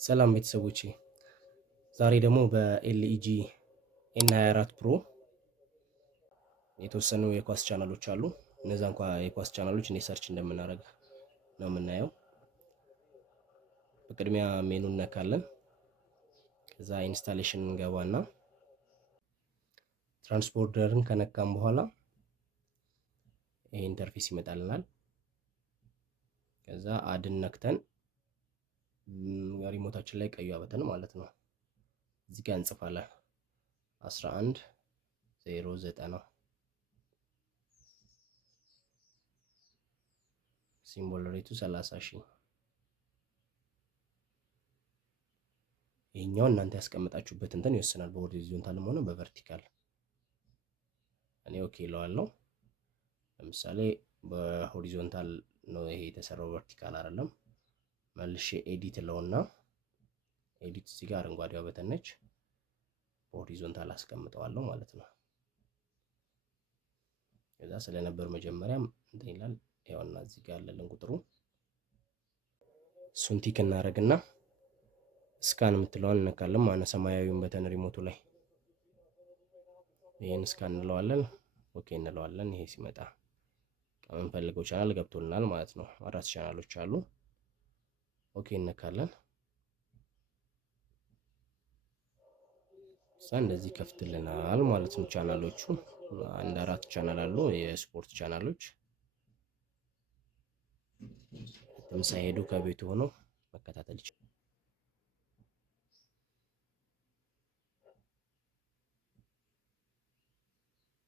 ሰላም ቤተሰቦቼ፣ ዛሬ ደግሞ በኤልኢጂ ኤን24 ፕሮ የተወሰኑ የኳስ ቻናሎች አሉ። እነዛ እንኳ የኳስ ቻናሎች እንዴት ሰርች እንደምናደርግ ነው የምናየው። በቅድሚያ ሜኑ እነካለን። ከዛ ኢንስታሌሽን እንገባና ትራንስፖርተርን ከነካም በኋላ ይሄ ኢንተርፌስ ይመጣልናል። ከዛ አድን ነክተን ሪሞታችን ላይ ቀዩ በተን ማለት ነው እዚህ ጋር እንጽፋለን 1109 ሲምቦል ሬቱ 30,000። ይሄኛው እናንተ ያስቀመጣችሁበት እንትን ይወስናል፣ በሆሪዞንታልም ሆነ በቨርቲካል። እኔ ኦኬ እለዋለሁ። ለምሳሌ በሆሪዞንታል ነው ይሄ የተሰራው፣ ቨርቲካል አይደለም። መልሼ ኤዲት ለውና ኤዲት እዚህ ጋር አረንጓዴዋ በተን ነች፣ በሆሪዞንታል አስቀምጠዋለሁ ማለት ነው። ከዛ ስለነበር መጀመሪያም እንትን ይላል። ያውና እዚህ ጋር ያለልን ቁጥሩ እሱን ቲክ እናደርግና ስካን የምትለዋን እነካለን ማለት ነው። ሰማያዊውን በተን ሪሞቱ ላይ ይሄን ስካን እንለዋለን፣ ኦኬ እንለዋለን። ይሄ ሲመጣ የምንፈልገው ቻናል ገብቶልናል ማለት ነው። 4 ቻናሎች አሉ። ኦኬ እነካለን። እንደዚህ ከፍትልናል ማለት ነው። ቻናሎቹ አንድ 4 ቻናል አሉ፣ የስፖርት ቻናሎች ሳይሄዱ ከቤቱ ሆነው መከታተል ይችላል።